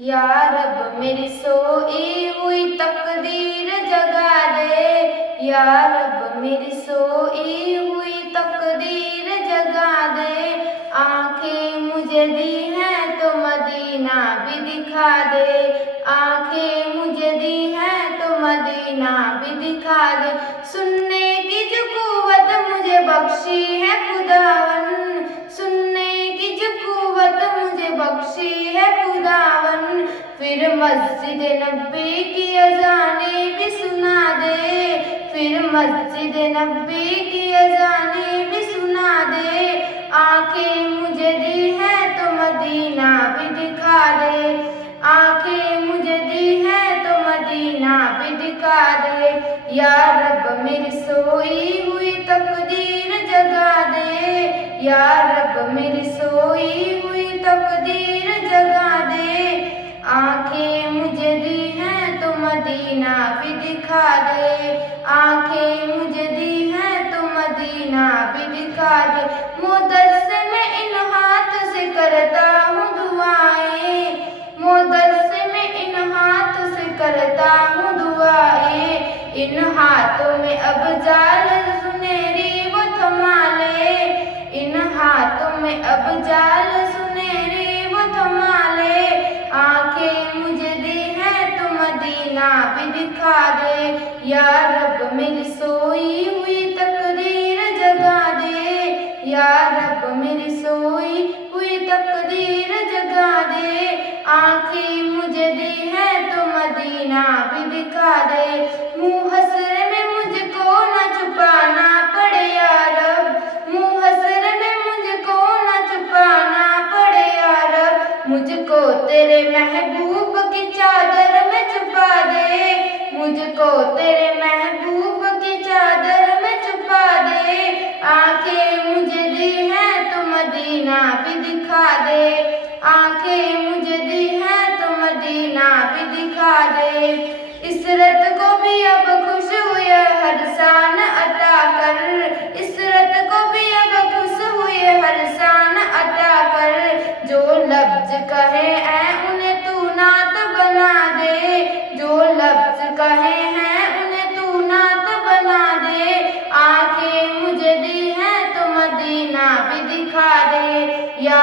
या रब मेरी सोई हुई तकदीर जगा दे, या रब मेरी सोई हुई तकदीर जगा दे। आंखें मुझे दी हैं तो मदीना भी दिखा दे, आंखें मुझे दी हैं तो मदीना भी दिखा दे। सुनने की जो कुव्वत मुझे बख्शी है खुदावन, सुनने की जो कुव्वत मुझे बख्शी है खुदावन। फिर मस्जिद नबी की अज़ाने भी सुना दे, फिर मस्जिद नबी की अज़ाने भी सुना दे। आंखें मुझे दी हैं तो मदीना भी दिखा दे, आंखें मुझे दी हैं तो मदीना भी दिखा दे। या रब मेरी सोई हुई तकदीर जगा दे, या रब मेरी सोई हुई तकदीर जगा दे। आंखें मुझे दी हैं तो मदीना भी दिखा दे, आंखें मुझे दी हैं तो मदीना भी दिखा दे। मोदत से मैं इन हाथ से करता हूँ दुआएं, मोदत से मैं इन हाथ से करता हूँ दुआएं। इन हाथों में अब जाल सुनहरी वो थमा ले, इन हाथों में अब जाल सुनहरी वो थमा ले। आंखें मुझे दी हैं तो मदीना भी दिखा दे, या रब मेरी सोई हुई तकदीर जगा दे, या रब मेरी सोई हुई तकदीर जगा दे। आंखें मुझे दी हैं तो मदीना भी दिखा दे। मुँह हसरे में मुझको न छुपाना पड़े या रब, मुँह हसरे में मुझको न छुपाना पड़े या रब। मुझको तेरे महबूब की चादर में छुपा दे, मुझको तेरे महबूब की चादर में छुपा दे। आंखें मुझे दी हैं तो मदीना भी दिखा दे, आंखें मुझे दी हैं तो मदीना भी दिखा दे। इसरत को भी अब खुश हुए हर शान अता कर, इसरत को भी अब खुश हुए हर शान अता कर। जो लफ्ज कहे हैं उन्हें तू नात बना दे, जो लफ्ज कहे हैं उन्हें तू नात बना दे। आंखें मुझे दी हैं तो मदीना भी दिखा दे, या